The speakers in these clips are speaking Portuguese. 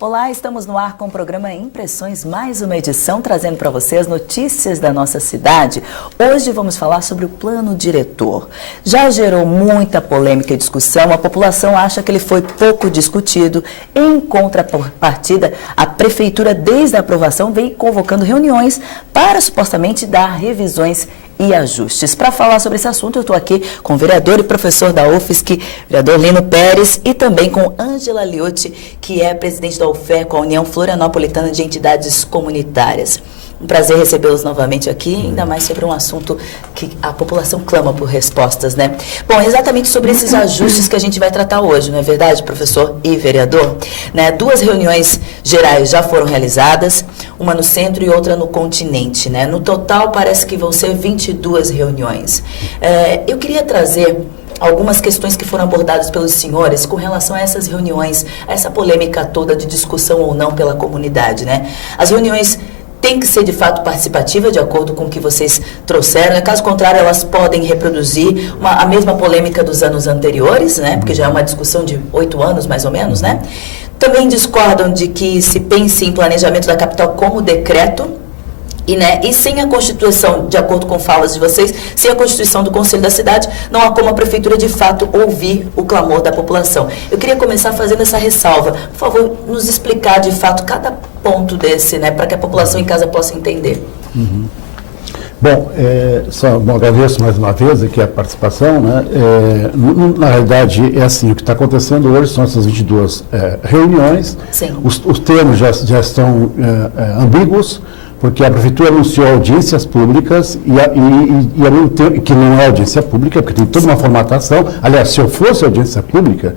Olá, estamos no ar com o programa Impressões, mais uma edição trazendo para você as notícias da nossa cidade. Hoje vamos falar sobre o plano diretor. Já gerou muita polêmica e discussão, a população acha que ele foi pouco discutido. Em contrapartida, a prefeitura, desde a aprovação, vem convocando reuniões para supostamente dar revisões e ajustes. Para falar sobre esse assunto, eu estou aqui com o vereador e professor da UFSC, vereador Lino Pérez, e também com Ângela Liotti, que é presidente da UFECO, a União Florianopolitana de Entidades Comunitárias. Um prazer recebê-los novamente aqui, ainda mais sobre um assunto que a população clama por respostas, né? Bom, exatamente sobre esses ajustes que a gente vai tratar hoje, não é verdade, professor e vereador? Né? 2 reuniões gerais já foram realizadas, uma no centro e outra no continente, né? No total, parece que vão ser 22 reuniões. Eu queria trazer algumas questões que foram abordadas pelos senhores com relação a essas reuniões, a essa polêmica toda de discussão ou não pela comunidade, né? As reuniões tem que ser de fato participativa, de acordo com o que vocês trouxeram. Caso contrário, elas podem reproduzir a mesma polêmica dos anos anteriores, né? Porque já é uma discussão de 8 anos, mais ou menos, né? Também discordam de que se pense em planejamento da capital como decreto. E sem a Constituição, de acordo com falas de vocês, sem a Constituição do Conselho da Cidade, não há como a Prefeitura, de fato, ouvir o clamor da população. Eu queria começar fazendo essa ressalva. Por favor, nos explicar, de fato, cada ponto desse, né, para que a população em casa possa entender. Uhum. Bom, agradeço mais uma vez aqui a participação, né? Na realidade, é assim, o que está acontecendo hoje são essas 22 reuniões. Sim. Os termos já estão ambíguos, porque a Prefeitura anunciou audiências públicas e ao mesmo tempo, que não é audiência pública, porque tem toda uma formatação. Aliás, se eu fosse audiência pública,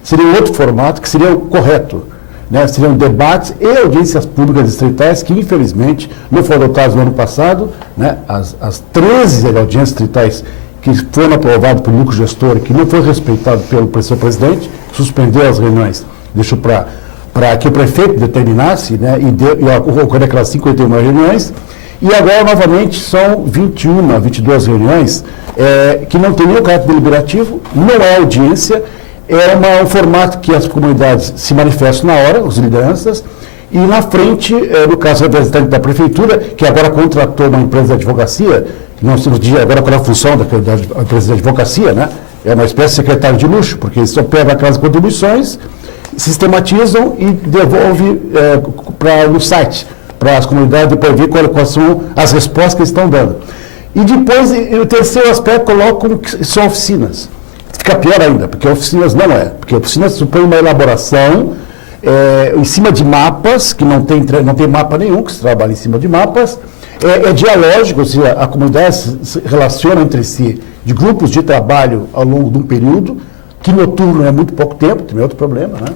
seria outro formato que seria o correto, né? Seriam debates e audiências públicas distritais que, infelizmente, não foram adotadas no ano passado, né? As 13 audiências distritais que foram aprovadas pelo núcleo gestor, que não foi respeitado pelo seu presidente, suspendeu as reuniões, deixou para que o prefeito determinasse, né, e ocorreu aquelas 51 reuniões, e agora, novamente, são 22 reuniões, que não tem nenhum caráter deliberativo, não é audiência, é um formato que as comunidades se manifestam na hora, os lideranças, e na frente, no caso, o representante da prefeitura, que agora contratou uma empresa de advocacia, não se dia agora com a função da empresa de advocacia, né, é uma espécie de secretário de luxo, porque eles só pegam aquelas contribuições, sistematizam e devolve no site, para as comunidades depois ver quais são as respostas que eles estão dando. E depois, o terceiro aspecto, colocam que são oficinas. Fica pior ainda, porque oficinas não é. Porque oficinas supõe uma elaboração em cima de mapas, que não tem mapa nenhum, que se trabalha em cima de mapas. É dialógico, ou seja, a comunidade se relaciona entre si de grupos de trabalho ao longo de um período, que noturno é muito pouco tempo, tem outro problema, né?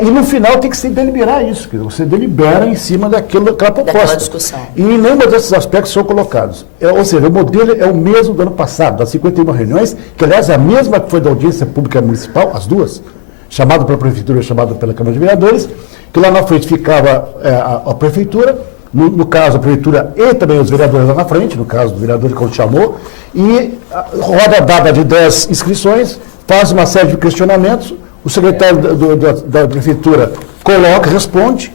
E no final tem que se deliberar isso, você delibera em cima daquela proposta. Daquela discussão. E nenhum desses aspectos são colocados. Ou seja, o modelo é o mesmo do ano passado, das 51 reuniões, que aliás é a mesma que foi da audiência pública municipal, as duas, chamada pela Prefeitura e chamada pela Câmara de Vereadores, que lá na frente ficava a Prefeitura, no caso a Prefeitura e também os vereadores lá na frente, no caso do vereador que chamou, e roda dada de 10 inscrições, faz uma série de questionamentos, o secretário da Prefeitura coloca, responde,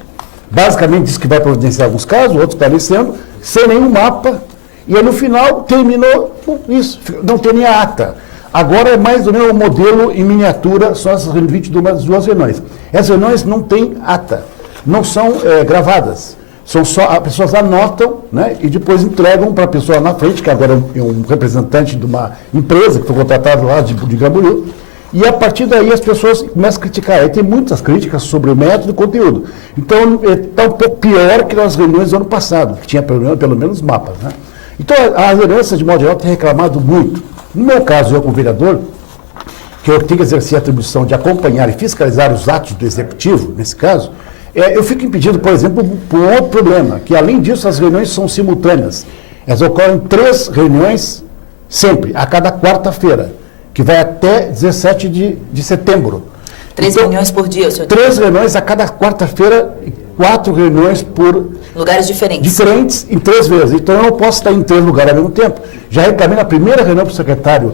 basicamente diz que vai providenciar alguns casos, outros esclarecendo, sem nenhum mapa, e aí no final terminou isso, não tem nem a ata. Agora é mais ou menos um modelo em miniatura, só essas 22 reuniões. Essas reuniões não têm ata, não são gravadas. São só, as pessoas anotam, né, e depois entregam para a pessoa na frente, que agora é um representante de uma empresa que foi contratada lá de Camboriú, e a partir daí as pessoas começam a criticar. Aí tem muitas críticas sobre o método e o conteúdo. Então está um pouco pior que nas reuniões do ano passado, que tinha pelo menos mapas, né? Então a liderança, de modo geral, tem reclamado muito. No meu caso, eu como vereador, que eu tenho que exercer a atribuição de acompanhar e fiscalizar os atos do executivo, nesse caso, eu fico impedido, por exemplo, por um outro problema, que além disso as reuniões são simultâneas. Elas ocorrem 3 reuniões sempre, a cada quarta-feira, que vai até 17 de setembro. 3 reuniões por dia, senhor? 3 reuniões a cada quarta-feira, 4 reuniões por... Lugares diferentes. Diferentes em 3 vezes. Então, eu não posso estar em 3 lugares ao mesmo tempo. Já reclamei na primeira reunião para o secretário,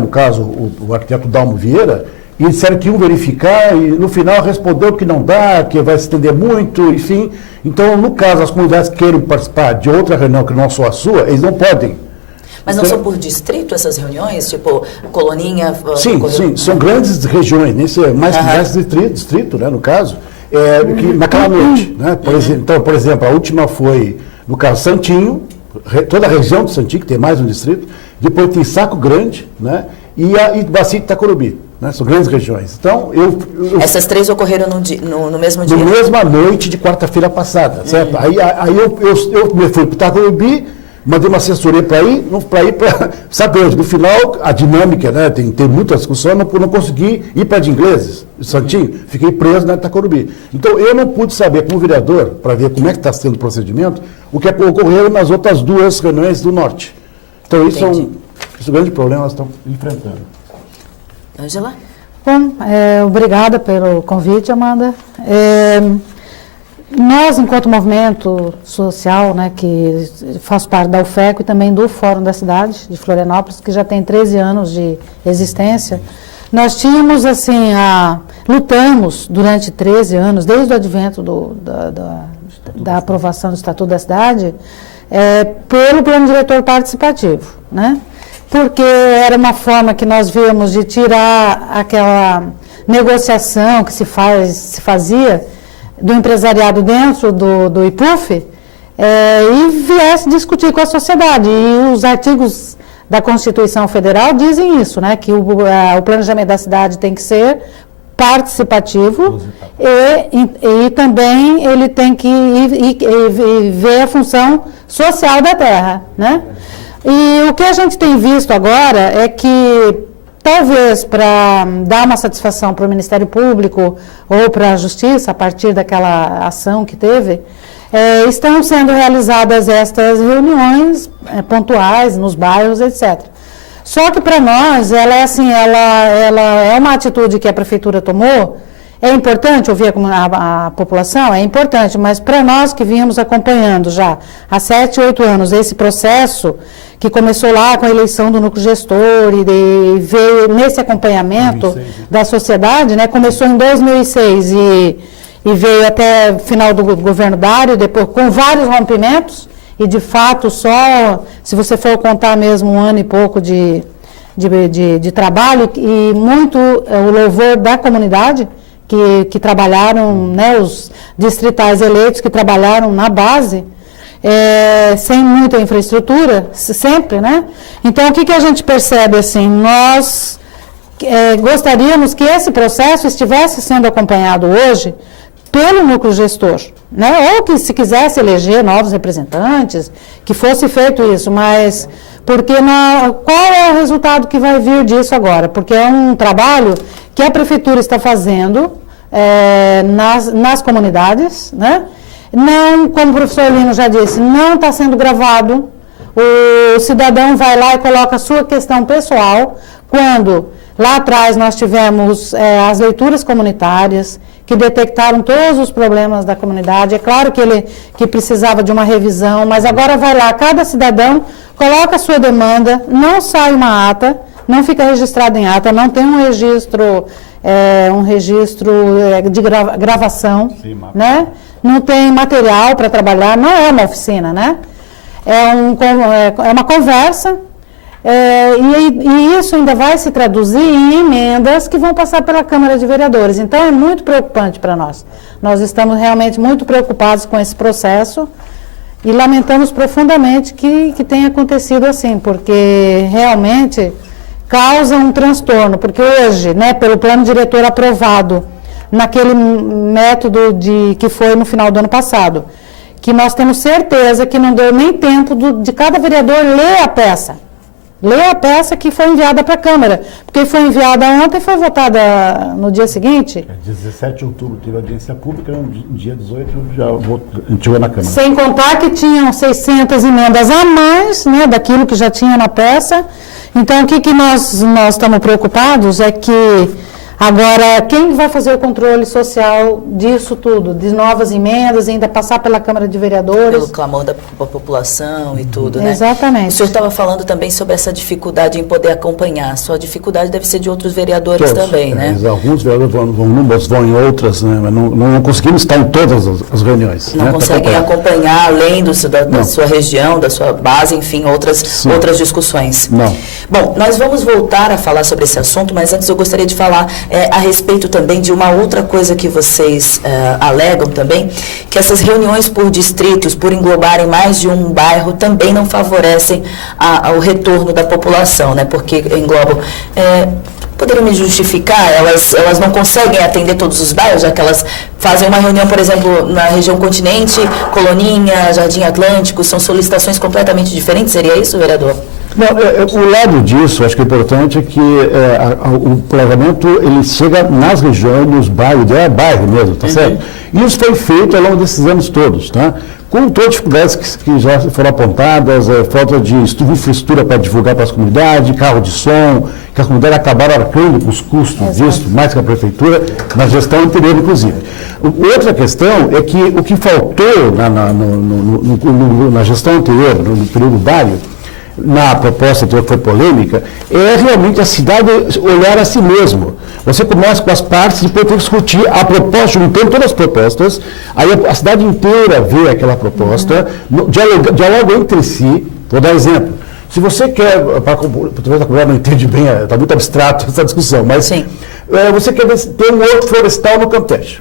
no caso, o arquiteto Dalmo Vieira, e disseram que iam verificar, e no final respondeu que não dá, que vai se estender muito, enfim. Então, no caso, as comunidades que queiram participar de outra reunião que não só a sua, eles não podem. Mas não são por distrito essas reuniões? Tipo, Coloninha... Sim, são grandes regiões, nesse mais que 10 distritos, né, no caso, naquela noite. Né? Por exemplo, a última foi, no caso, Santinho, toda a região de Santinho, que tem mais um distrito, depois tem Saco Grande, né, e Bacia de Itacorubi. Né? São grandes regiões. Então, essas 3 ocorreram no mesmo dia? Na mesma noite de quarta-feira passada, certo? Aí eu me fui para Itacorubi, mandei uma assessoria para ir para saber. No final, a dinâmica, né? Tem muita discussão, não consegui ir para de ingleses, Santinho, fiquei preso na Itacorubi. Então, eu não pude saber, como vereador, para ver como é que está sendo o procedimento, o que ocorreu nas outras 2 reuniões do Norte. Então, isso é um grande problema que nós estamos enfrentando. Ângela? Bom, obrigada pelo convite, Amanda. Nós, enquanto movimento social, né, que faz parte da UFECO e também do Fórum da Cidade de Florianópolis, que já tem 13 anos de existência, nós tínhamos, assim, lutamos durante 13 anos, desde o advento da aprovação do Estatuto da Cidade, pelo plano diretor participativo, né? Porque era uma forma que nós víamos de tirar aquela negociação que se fazia do empresariado dentro do IPUF e viesse discutir com a sociedade. E os artigos da Constituição Federal dizem isso, né, que o planejamento da cidade tem que ser participativo e também ele tem que ver a função social da terra, né? E o que a gente tem visto agora é que, talvez para dar uma satisfação para o Ministério Público ou para a Justiça, a partir daquela ação que teve, estão sendo realizadas estas reuniões pontuais nos bairros, etc. Só que para nós, ela é uma atitude que a Prefeitura tomou. É importante ouvir a população? É importante, mas para nós que vínhamos acompanhando já há 7, 8 anos esse processo, que começou lá com a eleição do núcleo gestor e veio nesse acompanhamento 2006, da sociedade, né? Começou em 2006 e veio até o final do governo Dário, depois com vários rompimentos, e de fato só, se você for contar mesmo 1 ano e pouco de trabalho, e muito o louvor da comunidade, que trabalharam, né, os distritais eleitos que trabalharam na base, sem muita infraestrutura, sempre, né? Então, o que a gente percebe, assim, nós gostaríamos que esse processo estivesse sendo acompanhado hoje pelo núcleo gestor, né? Ou que se quisesse eleger novos representantes, que fosse feito isso, mas porque qual é o resultado que vai vir disso agora? Porque é um trabalho que a Prefeitura está fazendo nas comunidades, né? Não, como o professor Lino já disse, não está sendo gravado, o cidadão vai lá e coloca a sua questão pessoal, quando lá atrás nós tivemos as leituras comunitárias, que detectaram todos os problemas da comunidade. É claro que precisava de uma revisão, mas agora vai lá, cada cidadão coloca a sua demanda, não sai uma ata, não fica registrado em ata, não tem um registro de gravação, sim, né? Não tem material para trabalhar, não é uma oficina, né? É uma conversa, e isso ainda vai se traduzir em emendas que vão passar pela Câmara de Vereadores. Então, é muito preocupante para nós. Nós estamos realmente muito preocupados com esse processo e lamentamos profundamente que tenha acontecido assim, porque realmente causa um transtorno, porque hoje, né, pelo plano diretor aprovado, naquele método que foi no final do ano passado, que nós temos certeza que não deu nem tempo de cada vereador ler a peça. Ler a peça que foi enviada para a Câmara, porque foi enviada ontem e foi votada no dia seguinte. 17 de outubro teve audiência pública, no dia 18 já entrou na Câmara. Sem contar que tinham 600 emendas a mais, né, daquilo que já tinha na peça. Então, o que nós estamos preocupados é que Agora, quem vai fazer o controle social disso tudo? De novas emendas, ainda passar pela Câmara de Vereadores? Pelo clamor da população e tudo, né? Exatamente. O senhor estava falando também sobre essa dificuldade em poder acompanhar. A sua dificuldade deve ser de outros vereadores também, né? Alguns vereadores vão em outras, né? Mas não conseguimos estar em todas as reuniões. Não conseguem acompanhar além da sua região, da sua base, enfim, outras discussões. Não. Bom, nós vamos voltar a falar sobre esse assunto, mas antes eu gostaria de falar a respeito também de uma outra coisa que vocês alegam também, que essas reuniões por distritos, por englobarem mais de um bairro, também não favorecem o retorno da população, né? Porque englobam... Poderiam me justificar? Elas não conseguem atender todos os bairros, já que elas fazem uma reunião, por exemplo, na região Continente, Coloninha, Jardim Atlântico, são solicitações completamente diferentes, seria isso, vereador? Não, o lado disso, acho que é importante que o planejamento ele chega nas regiões, nos bairros, bairro mesmo, tá certo? E isso foi feito ao longo desses anos todos, tá? Com todas as dificuldades que já foram apontadas, falta de infraestrutura para divulgar para as comunidades, carro de som, que as comunidades acabaram arcando com os custos disso, mais que a prefeitura, na gestão anterior, inclusive. Outra questão é que o que faltou na gestão anterior, no período Dário, na proposta que foi polêmica, é realmente a cidade olhar a si mesmo. Você começa com as partes, depois tem que discutir a proposta, juntando todas as propostas, aí a cidade inteira vê aquela proposta, dialoga entre si. Vou dar exemplo. Se você quer, talvez a comunidade não entende bem, está muito abstrato essa discussão, mas você quer ter um horto florestal no Campeche.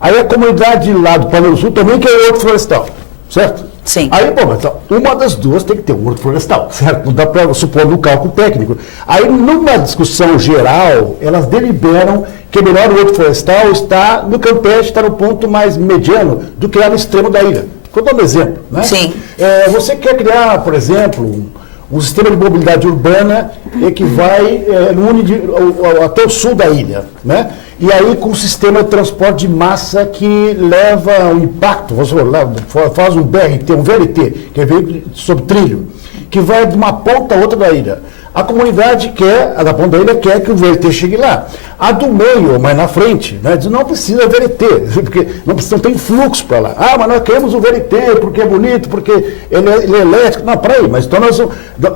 Aí a comunidade lá do Palmeiro Sul também quer um horto florestal, certo? Sim. Aí, mas uma das duas tem que ter um horto florestal, certo? Não dá para supor no cálculo técnico. Aí, numa discussão geral, elas deliberam que é melhor o horto florestal está no Campeche, está no ponto mais mediano do que lá no extremo da ilha. Vou dar um exemplo, né? Sim. Você quer criar, por exemplo, um sistema de mobilidade urbana que vai até o sul da ilha, né? E aí com um sistema de transporte de massa que leva um impacto, faz um BRT, um VLT, que é veículo sobre trilho, que vai de uma ponta a outra da ilha. A comunidade a da ponta da ilha quer que o VLT chegue lá. A do meio, mais na frente, né, diz, não precisa VLT, porque não tem fluxo para lá. Mas nós queremos o VLT, porque é bonito, porque ele é elétrico. Não, peraí, mas então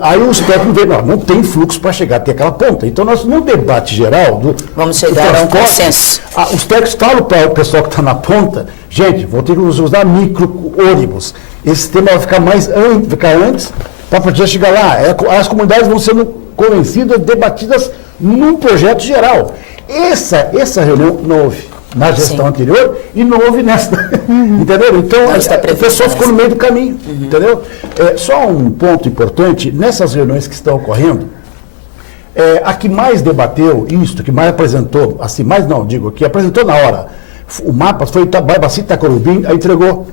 aí os técnicos veem, não tem fluxo para chegar até aquela ponta. Então nós, no debate geral vamos chegar a um consenso. Os técnicos falam para o pessoal que está na ponta, gente, vou ter que usar micro-ônibus. Esse sistema vai ficar antes, para poder chegar lá. As comunidades vão sendo convencidas, debatidas num projeto geral. Essa reunião não houve na gestão anterior e não houve nesta. Entendeu? Então, o pessoal ficou no meio do caminho. Entendeu? Só um ponto importante, nessas reuniões que estão ocorrendo, a que mais debateu isso, que mais apresentou, que apresentou na hora, o mapa foi Barbacita e Itacorubim, aí entregou.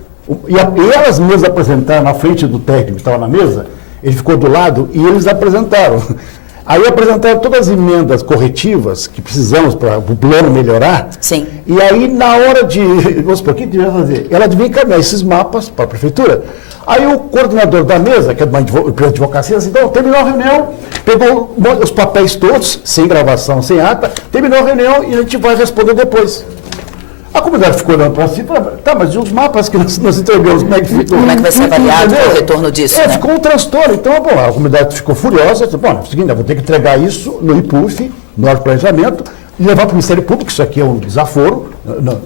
E elas mesmas apresentaram na frente do técnico que estava na mesa, ele ficou do lado e eles apresentaram. Aí apresentaram todas as emendas corretivas que precisamos para o plano melhorar. Sim. E aí, na hora de... Vamos supor, o que devia fazer? Ela devia encaminhar esses mapas para a prefeitura. Aí o coordenador da mesa, que é de advocacia, disse, então, terminou a reunião, pegou os papéis todos, sem gravação, sem ata, terminou a reunião e a gente vai responder depois. A comunidade ficou olhando para si e falou, mas e os mapas que nós entregamos, como é que ficou? Como é que vai ser avaliado o retorno disso? Né? Ficou um transtorno. Então, a comunidade ficou furiosa, disse, é o seguinte, eu vou ter que entregar isso no IPUF, no órgão de planejamento, e levar para o Ministério Público, isso aqui é um desaforo,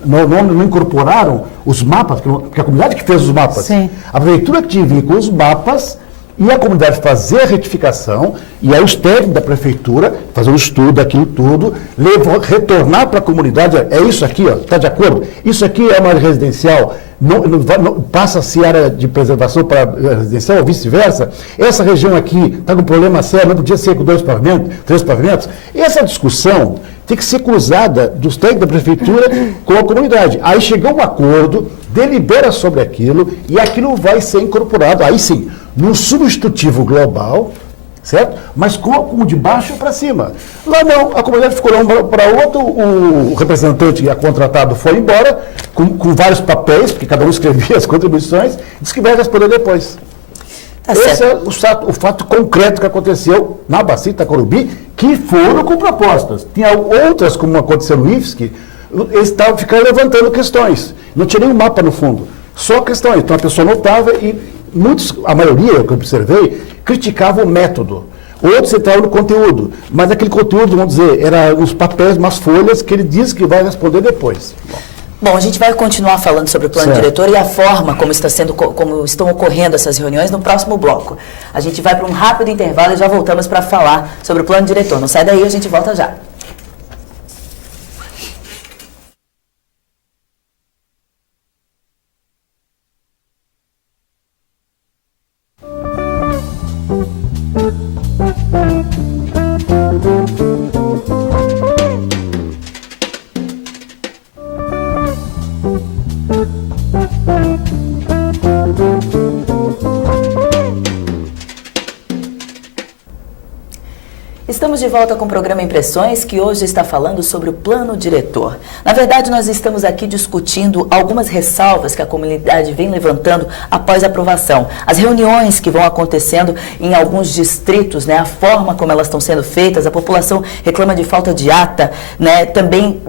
não incorporaram os mapas, porque a comunidade que fez os mapas. Sim. A prefeitura que tinha que vir com os mapas e a comunidade fazer a retificação, e aí os técnicos da prefeitura fazer um estudo daquilo tudo, retornar para a comunidade, é isso aqui, está de acordo? Isso aqui é uma área residencial, passa-se área de preservação para residencial ou vice-versa. Essa região aqui está com problema sério, não podia ser com 2 pavimentos, 3 pavimentos. E essa discussão tem que ser cruzada dos técnicos da prefeitura com a comunidade. Aí chegou um acordo, delibera sobre aquilo e aquilo vai ser incorporado, aí sim, num substitutivo global, certo? Mas como de baixo para cima. Lá não, a comunidade ficou para outro, o representante contratado foi embora, com vários papéis, porque cada um escrevia as contribuições, disse que vai responder depois. Tá Esse certo. é o fato concreto que aconteceu na Bacia Itacorubi, que foram com propostas. Tinha outras, como aconteceu no IFSC, eles ficaram levantando questões. Não tinha nenhum mapa no fundo, só questões. Então a pessoa notava e a maioria que eu observei, criticava o método. Outros entravam no conteúdo, mas aquele conteúdo, vamos dizer, era uns papéis, umas folhas que ele diz que vai responder depois. Bom, a gente vai continuar falando sobre o plano diretor e a forma como estão ocorrendo essas reuniões no próximo bloco. A gente vai para um rápido intervalo e já voltamos para falar sobre o plano diretor. Não sai daí, a gente volta já. Estamos de volta com o programa Impressões, que hoje está falando sobre o plano diretor. Na verdade, nós estamos aqui discutindo algumas ressalvas que a comunidade vem levantando após a aprovação. As reuniões que vão acontecendo em alguns distritos, né, a forma como elas estão sendo feitas, a população reclama de falta de ata, né, também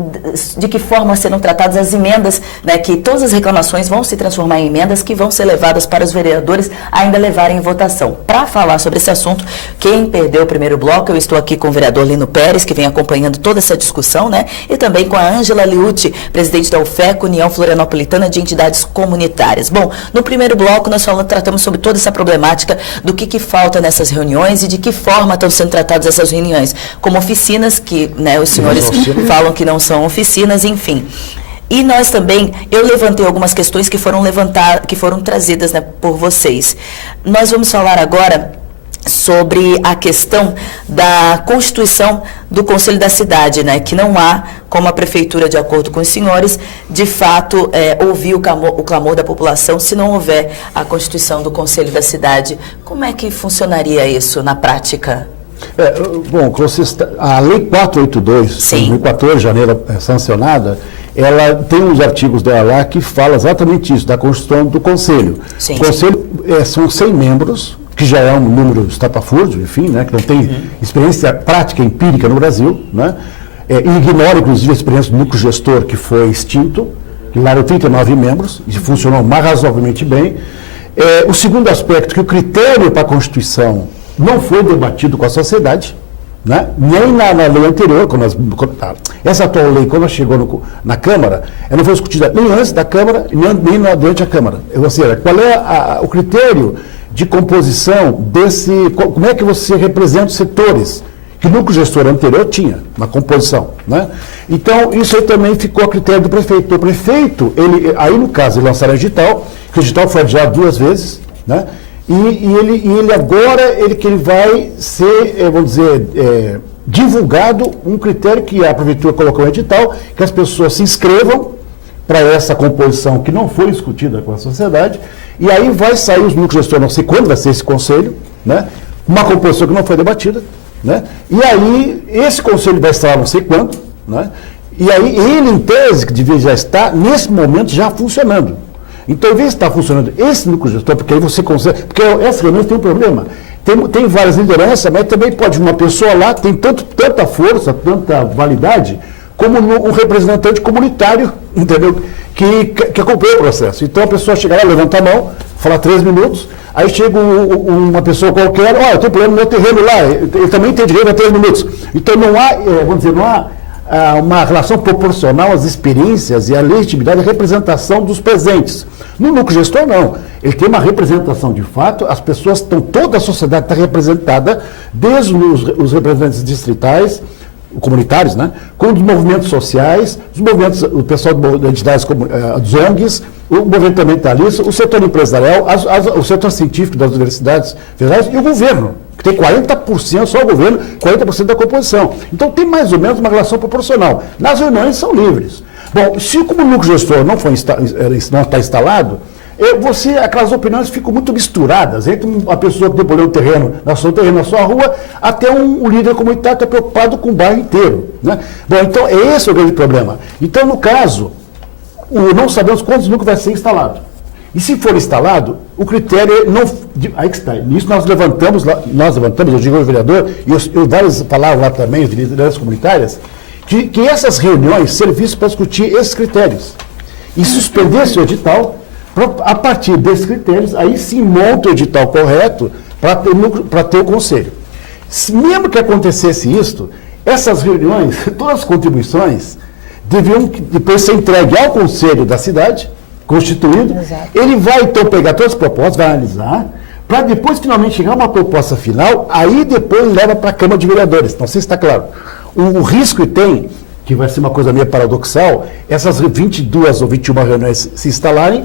de que forma serão tratadas as emendas, né, que todas as reclamações vão se transformar em emendas que vão ser levadas para os vereadores ainda levarem em votação. Para falar sobre esse assunto, quem perdeu o primeiro bloco, eu estou aqui com o vereador Lino Pérez, que vem acompanhando toda essa discussão, né? E também com a Ângela Liucci, presidente da UFEC, União Florianopolitana de Entidades Comunitárias. Bom, no primeiro bloco nós tratamos sobre toda essa problemática do que falta nessas reuniões e de que forma estão sendo tratadas essas reuniões, como oficinas, que, né, os senhores falam que não são oficinas, enfim. E nós também, eu levantei algumas questões que foram trazidas, né, por vocês. Nós vamos falar agora sobre a questão da constituição do Conselho da Cidade, né, que não há, como a Prefeitura, de acordo com os senhores, de fato, ouvir o clamor da população se não houver a constituição do Conselho da Cidade. Como é que funcionaria isso na prática? Bom, a Lei 482, em 2014, de janeiro, sancionada, ela tem uns artigos dela lá que fala exatamente isso, da constituição do Conselho. Sim. O Conselho são 100 membros, que já é um número estapafúrdio, enfim, né, que não tem experiência prática, empírica no Brasil, né, e ignora, inclusive, a experiência do núcleo gestor, que foi extinto, que lá eram 39 membros, e funcionou mais razoavelmente bem. O segundo aspecto, que o critério para a Constituição não foi debatido com a sociedade, né, nem na lei anterior, essa atual lei, quando ela chegou na Câmara, ela não foi discutida nem antes da Câmara, nem durante a Câmara. Ou seja, qual é o critério de composição como é que você representa os setores que o núcleo gestor anterior tinha na composição, né? Então, isso aí também ficou a critério do prefeito. O prefeito, aí no caso, ele lançaram o edital, que o edital foi adiado 2 vezes, né? E ele agora, que ele vai ser, vamos dizer, divulgado um critério que a prefeitura colocou no edital, que as pessoas se inscrevam para essa composição que não foi discutida com a sociedade, e aí vai sair os núcleos gestores, não sei quando vai ser esse conselho, né? Uma composição que não foi debatida, né? E aí esse conselho vai estar não sei quando, né? E aí ele, em tese, que devia já estar, nesse momento, já funcionando. Então, em vez de estar funcionando esse núcleo gestor, porque aí você consegue, porque essa reunião tem um problema, tem várias lideranças, mas também pode uma pessoa lá, tem tanta força, tanta validade, como um representante comunitário, entendeu? Que acompanha o processo. Então a pessoa chega lá, levanta a mão, fala 3 minutos, aí chega uma pessoa qualquer, eu tenho problema no meu terreno lá, ele também tem direito a 3 minutos. Então não há, vamos dizer, não há uma relação proporcional às experiências e à legitimidade, à representação dos presentes. No núcleo gestor, não. Ele tem uma representação de fato, as pessoas toda a sociedade está representada, desde os representantes distritais, comunitários, né, com os movimentos sociais, o pessoal das entidades, dos ONGs, o movimento ambientalista, o setor empresarial, o setor científico das universidades federais e o governo, que tem 40%, só o governo, 40% da composição. Então tem mais ou menos uma relação proporcional. Nas reuniões são livres. Bom, se como o núcleo gestor não está instalado, aquelas opiniões ficam muito misturadas, entre uma pessoa que demoliu o terreno na sua rua, até um líder comunitário que está preocupado com o bairro inteiro, né? Bom, então esse é o grande problema. Então, no caso, não sabemos quantos núcleos vai ser instalado. E se for instalado, o critério não... Aí que está. Isso nós levantamos, eu digo ao vereador, e vários falaram lá também, as lideranças comunitárias, que essas reuniões servissem para discutir esses critérios. E suspender-se o edital, a partir desses critérios, aí sim monta o edital correto para ter o conselho. Mesmo que acontecesse isso, essas reuniões, todas as contribuições, deviam depois ser entregues ao conselho da cidade, constituído. Exato. Ele vai então pegar todas as propostas, vai analisar, para depois finalmente chegar a uma proposta final, aí depois leva para a Câmara de Vereadores. Não sei se está claro. O risco que tem, que vai ser uma coisa meio paradoxal, essas 22 ou 21 reuniões se instalarem,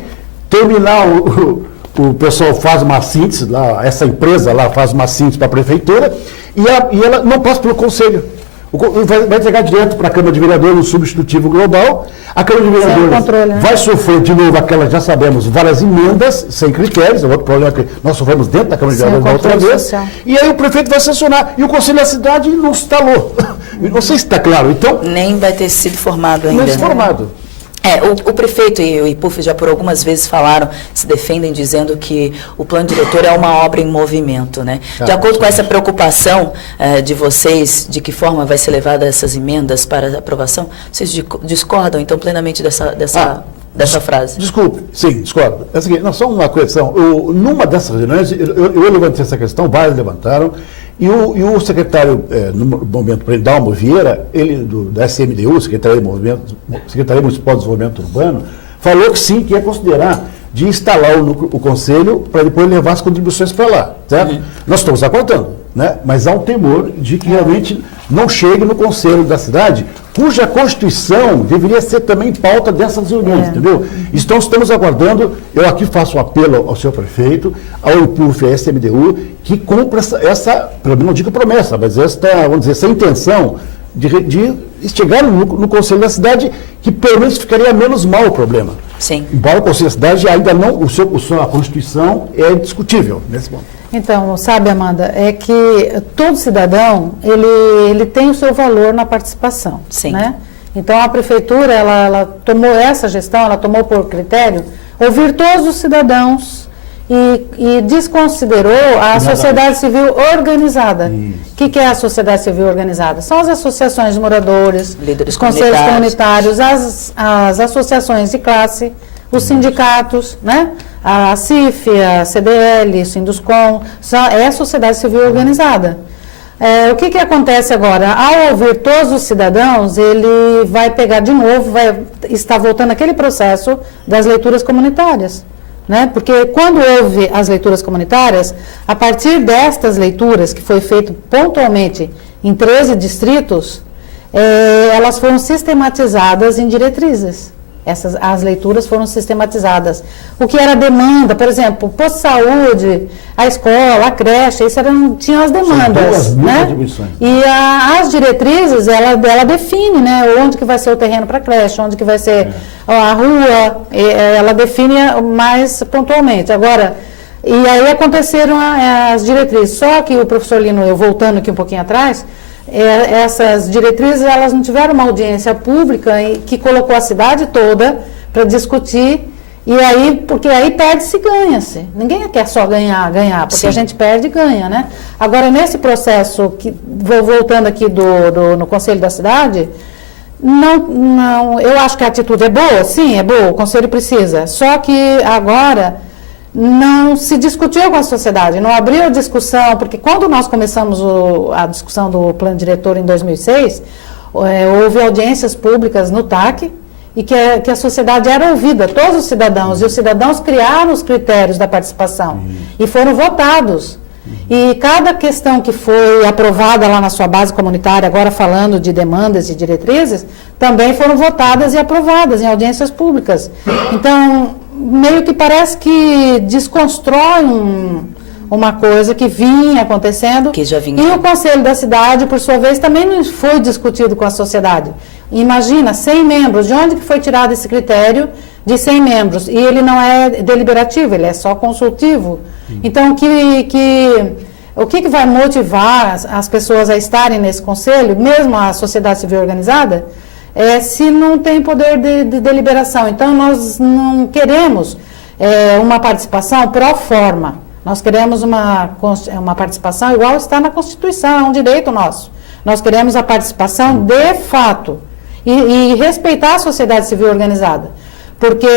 terminar o pessoal faz uma síntese, lá, essa empresa lá faz uma síntese para a prefeitura, e ela não passa pelo conselho. Vai entregar direto para a Câmara de Vereadores no substitutivo global. A Câmara de Vereadores vai sofrer de novo aquelas, já sabemos, várias emendas sem critérios. É outro problema que nós sofremos dentro da Câmara de Vereadores da outra vez. Social. E aí o prefeito vai sancionar. E o Conselho da Cidade não instalou. Não sei se está claro. Então, nem vai ter sido formado ainda. Não é formado. O prefeito e o IPUF já por algumas vezes falaram, se defendem dizendo que o plano diretor é uma obra em movimento, né? De acordo com essa preocupação de vocês, de que forma vai ser levada essas emendas para aprovação, vocês discordam então plenamente dessa frase? Desculpe, sim, discordo. É o seguinte, nós somos uma questão, numa dessas reuniões, eu levantei essa questão, vários levantaram, e o secretário, no momento, Dalmo Vieira, ele da SMDU, Secretaria Municipal de Desenvolvimento Urbano, falou que sim, que ia considerar de instalar o conselho para depois levar as contribuições para lá, certo? Nós estamos aguardando, né? Mas há um temor de que realmente não chegue no conselho da cidade, cuja Constituição deveria ser também pauta dessas reuniões, entendeu? Então estamos aguardando, eu aqui faço um apelo ao senhor prefeito, ao IPUF e à SMDU, que cumpra essa, pelo menos não digo promessa, mas essa intenção de chegar no Conselho da Cidade, que pelo menos ficaria menos mal o problema. Sim. Embora o Conselho da Cidade ainda não, a Constituição é discutível nesse momento. Então, sabe, Amanda, é que todo cidadão, ele tem o seu valor na participação. Sim. Né? Então, a Prefeitura, ela tomou essa gestão, ela tomou por critério ouvir todos os cidadãos e desconsiderou a sociedade civil organizada. O que é a sociedade civil organizada? São as associações de moradores, os conselhos comunitários, as associações de classe, os sindicatos, né? A CIF, a CDL, o Sinduscom, é a sociedade civil organizada. O que acontece agora? Ao ouvir todos os cidadãos, ele vai pegar de novo, vai estar voltando aquele processo das leituras comunitárias. Né? Porque quando houve as leituras comunitárias, a partir destas leituras, que foi feito pontualmente em 13 distritos, elas foram sistematizadas em diretrizes. As leituras foram sistematizadas. O que era demanda, por exemplo, posto de saúde, a escola, a creche, tinham as demandas. Né? E as diretrizes, ela define, né, onde que vai ser o terreno para a creche, onde que vai ser a rua, ela define mais pontualmente. Agora, e aí aconteceram as diretrizes, só que o professor Lino, eu voltando aqui um pouquinho atrás, essas diretrizes, elas não tiveram uma audiência pública que colocou a cidade toda para discutir, e aí, porque aí perde-se e ganha-se. Ninguém quer só ganhar, porque Sim. A gente perde e ganha, né? Agora, nesse processo, voltando aqui no Conselho da Cidade, não, eu acho que a atitude é boa, sim, é boa, o Conselho precisa, só que agora não se discutiu com a sociedade, não abriu a discussão, porque quando nós começamos a discussão do plano diretor em 2006, houve audiências públicas no TAC, e que a sociedade era ouvida, todos os cidadãos, e os cidadãos criaram os critérios da participação, e foram votados. E cada questão que foi aprovada lá na sua base comunitária, agora falando de demandas e diretrizes, também foram votadas e aprovadas em audiências públicas. Então, meio que parece que desconstrói uma coisa que vinha acontecendo. Que já vinha. E o Conselho da Cidade, por sua vez, também não foi discutido com a sociedade. Imagina, 100 membros, de onde que foi tirado esse critério de 100 membros? E ele não é deliberativo, ele é só consultivo. Então, o que vai motivar as pessoas a estarem nesse conselho, mesmo a sociedade civil organizada, se não tem poder de deliberação. Então, nós não queremos uma participação pró forma. Nós queremos uma participação igual está na Constituição, é um direito nosso. Nós queremos a participação de fato e respeitar a sociedade civil organizada. Porque,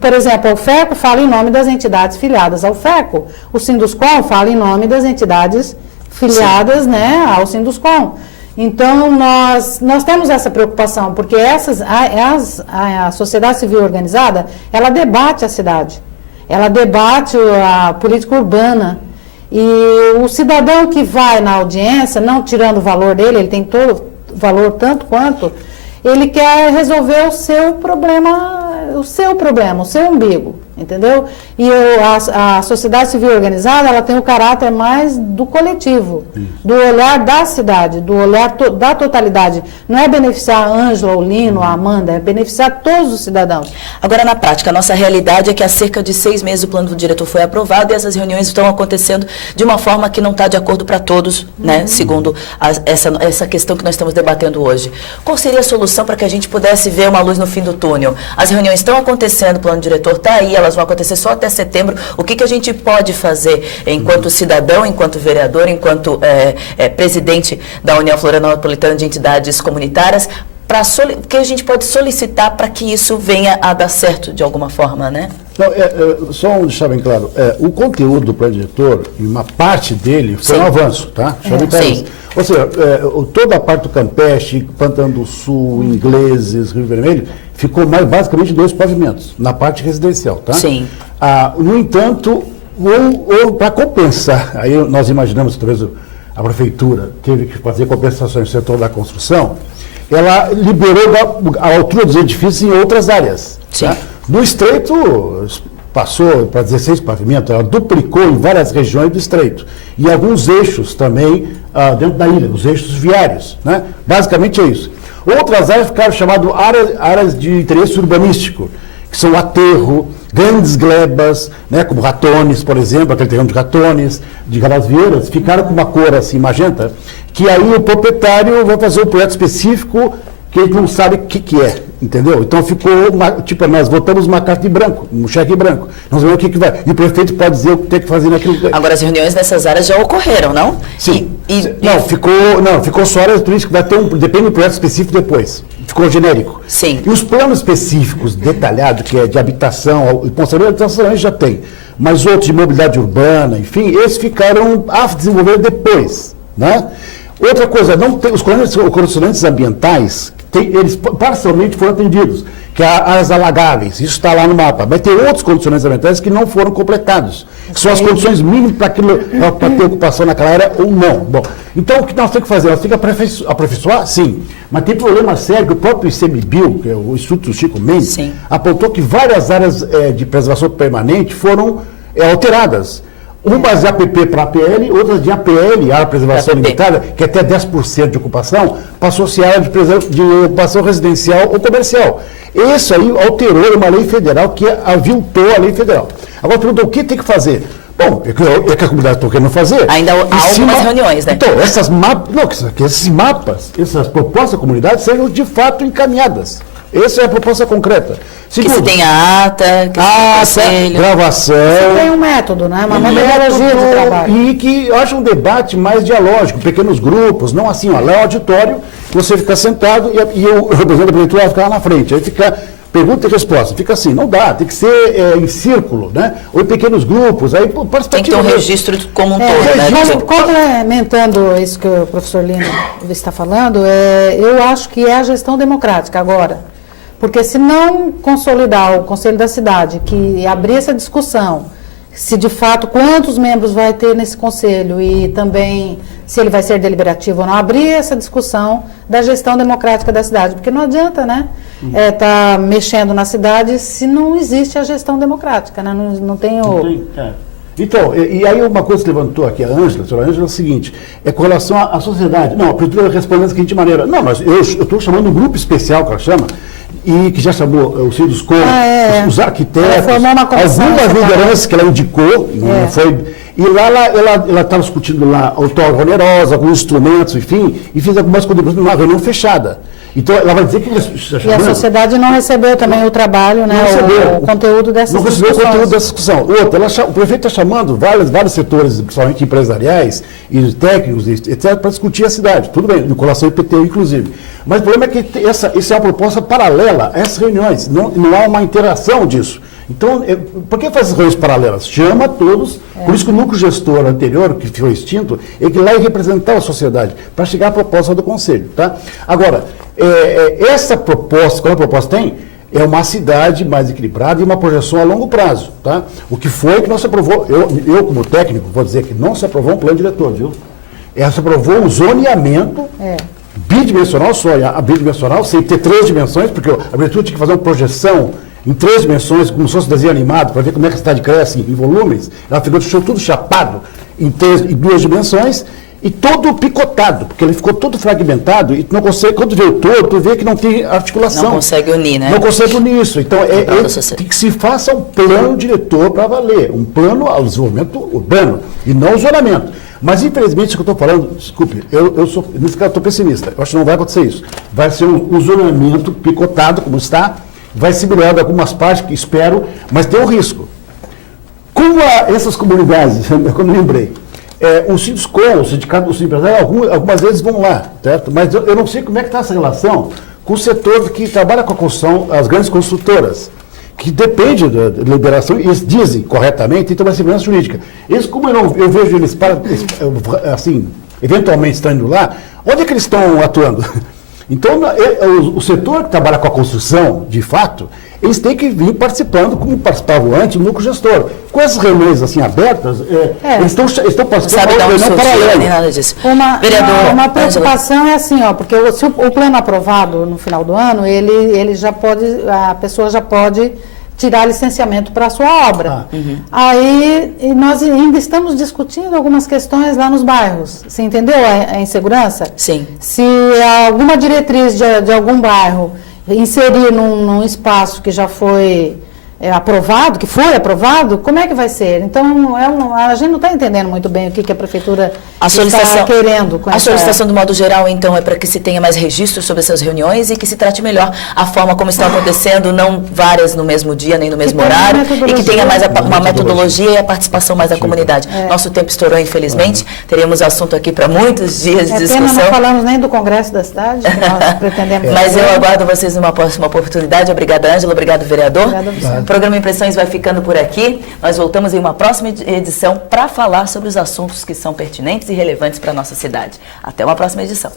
por exemplo, a UFECO fala em nome das entidades filiadas ao FECO, o Sinduscom fala em nome das entidades filiadas, né, ao Sinduscom. Então, nós temos essa preocupação, porque a sociedade civil organizada, ela debate a cidade, ela debate a política urbana, e o cidadão que vai na audiência, não tirando o valor dele, ele tem todo o valor tanto quanto, ele quer resolver o seu problema, o seu umbigo, entendeu? E a sociedade civil organizada, ela tem o caráter mais do coletivo, do olhar da cidade, do olhar da totalidade. Não é beneficiar a Ângela, o Lino, a Amanda, é beneficiar todos os cidadãos. Agora, na prática, a nossa realidade é que há cerca de 6 meses o plano do diretor foi aprovado e essas reuniões estão acontecendo de uma forma que não está de acordo para todos, né? Segundo essa questão que nós estamos debatendo hoje. Qual seria a solução para que a gente pudesse ver uma luz no fim do túnel? As reuniões estão acontecendo, o plano diretor está aí, elas vão acontecer só até setembro. O que a gente pode fazer enquanto cidadão, enquanto vereador, enquanto presidente da União Florianopolitana de Entidades Comunitárias, que a gente pode solicitar para que isso venha a dar certo de alguma forma, né? Não, só deixar bem claro, o conteúdo do plano diretor, uma parte dele foi um avanço, tá? Sim. Ou seja, toda a parte do Campeche, Pantano do Sul, Ingleses, Rio Vermelho, ficou basicamente 2 pavimentos, na parte residencial, tá? Sim. No entanto, para compensar, aí nós imaginamos que talvez a prefeitura teve que fazer compensações no setor da construção, ela liberou a altura dos edifícios em outras áreas. Sim. Tá? No Estreito, passou para 16 pavimentos, ela duplicou em várias regiões do Estreito. E alguns eixos também dentro da ilha, os eixos viários. Né? Basicamente é isso. Outras áreas ficaram chamadas áreas de interesse urbanístico, que são aterro, grandes glebas, né, como Ratones, por exemplo, aquele terreno de Ratones, de Galasvieiras, ficaram com uma cor assim, magenta, que aí o proprietário vai fazer um projeto específico que ele não sabe o que é, entendeu? Então ficou, nós votamos uma carta de branco, um cheque branco, nós vamos ver o que vai, e o prefeito pode dizer o que tem que fazer naquilo. Agora, as reuniões nessas áreas já ocorreram, não? Sim. Ficou só áreas turísticas, depende do projeto específico depois. Ficou genérico. Sim. E os planos específicos, detalhados, que é de habitação, responsabilidade já tem, mas outros de mobilidade urbana, enfim, esses ficaram a desenvolver depois, né? Outra coisa, os condicionantes ambientais, eles parcialmente foram atendidos, que é as alagáveis, isso está lá no mapa, mas tem outros condicionantes ambientais que não foram completados, que são as condições mínimas para ter ocupação naquela área ou não. Bom, então o que nós temos que fazer? Nós temos que aperfeiçoar? Sim, mas tem problema sério que o próprio ICMBio, que é o Instituto Chico Mendes, Sim. apontou que várias áreas de preservação permanente foram alteradas. Umas de APP para APL, outras de APL, área de preservação limitada, que até 10% de ocupação, passou-se a área de ocupação residencial ou comercial. Isso aí alterou uma lei federal que aviltou a lei federal. Agora, perguntou o que tem que fazer? Bom, é que a comunidade está querendo fazer. Ainda há algumas reuniões, né? Então, esses mapas, essas propostas da comunidade sejam de fato encaminhadas. Essa é a proposta concreta. Segundo, que se tenha ata, que se tenha gravação. Você tem um método, né? Uma metodologia de trabalho. E que haja um debate mais dialógico, pequenos grupos, não assim, lá é um auditório, você fica sentado e o representante da prefeitura vai ficar lá na frente. Aí fica pergunta e resposta. Fica assim, não dá, tem que ser em círculo, né? Ou em pequenos grupos. Aí, tem que ter um registro como um todo, né? Complementando isso que o professor Lino está falando, eu acho que é a gestão democrática agora. Porque se não consolidar o Conselho da Cidade, que abrir essa discussão, se de fato quantos membros vai ter nesse Conselho e também se ele vai ser deliberativo ou não, abrir essa discussão da gestão democrática da cidade. Porque não adianta, né, tá mexendo na cidade se não existe a gestão democrática, né? Não tem o... Então, e aí uma coisa que levantou aqui a senhora Ângela, é o seguinte, com relação à sociedade. Não, a prefeitura respondeu da seguinte maneira, não, mas eu estou chamando um grupo especial, que ela chama, e que já chamou o Sinduscom, os arquitetos, algumas lideranças que ela indicou, não foi, E lá ela estava discutindo lá outorga onerosa, alguns instrumentos, enfim, e fez algumas contribuições numa reunião fechada. Então, ela vai dizer que... E a sociedade não recebeu também o trabalho, né, o conteúdo dessas discussões. Não recebeu o conteúdo dessa discussão. Outra, o prefeito está chamando vários setores, principalmente empresariais e técnicos, etc., para discutir a cidade. Tudo bem, com relação ao IPTU, inclusive. Mas o problema é que essa é uma proposta paralela a essas reuniões. Não há uma interação disso. Então, por que faz as reuniões paralelas? Chama todos, por isso que o núcleo gestor anterior, que foi extinto, ele que lá ia representar a sociedade, para chegar à proposta do Conselho. Tá? Agora, essa proposta, qual a proposta tem? É uma cidade mais equilibrada e uma projeção a longo prazo. Tá? O que foi que não se aprovou, eu como técnico, vou dizer que não se aprovou um plano diretor, viu? Se aprovou um zoneamento bidimensional só, a bidimensional, sem ter 3 dimensões, porque a prefeitura tinha que fazer uma projeção em 3 dimensões, como se fosse desenho animado, para ver como é que a cidade cresce em volumes. Ela deixou tudo chapado em 2 dimensões e todo picotado, porque ele ficou todo fragmentado e tu não consegue, quando vê o todo, tu vê que não tem articulação. Não consegue unir, né? Não consegue unir isso. Então, tem que se faça um plano diretor para valer, um plano ao desenvolvimento urbano e não o zonamento. Mas, infelizmente, isso que eu estou falando, desculpe, nesse caso eu estou pessimista, eu acho que não vai acontecer isso. Vai ser um zonamento picotado, como está, vai se melhorar em algumas partes, que espero, mas tem um risco. Como essas comunidades, como eu lembrei, o Sinduscom, o sindicato dos empresários, algumas vezes vão lá, certo? Mas eu não sei como é que está essa relação com o setor que trabalha com a construção, as grandes construtoras, que depende da liberação, e eles dizem corretamente, então uma segurança jurídica. Eles, como eu vejo eles, assim, eventualmente estão indo lá, onde é que eles estão atuando? Então, o setor que trabalha com a construção, de fato, eles têm que vir participando, como participavam antes, do núcleo gestor. Com essas reuniões assim abertas, eles estão participando de uma reunião paralela. Nem nada disso. Uma preocupação é assim, porque se o plano aprovado no final do ano, ele já pode, a pessoa já pode tirar licenciamento para a sua obra. Aí nós ainda estamos discutindo algumas questões lá nos bairros. Você entendeu a insegurança? Sim. Se alguma diretriz de algum bairro inserir num espaço que já foi aprovado, que foi aprovado, como é que vai ser? Então, a gente não está entendendo muito bem o que a prefeitura está querendo. A solicitação, do modo geral, então, é para que se tenha mais registro sobre essas reuniões e que se trate melhor a forma como estão acontecendo, não várias no mesmo dia, nem no mesmo horário, e que tenha mais uma metodologia e a participação mais da comunidade. Nosso tempo estourou, infelizmente. Teríamos assunto aqui para muitos dias de discussão. Não falamos nem do Congresso da cidade, que nós pretendemos Mas eu aguardo vocês numa próxima oportunidade. Obrigada, Ângela. Obrigado, vereador. Obrigada. O programa Impressões vai ficando por aqui. Nós voltamos em uma próxima edição para falar sobre os assuntos que são pertinentes e relevantes para a nossa cidade. Até uma próxima edição.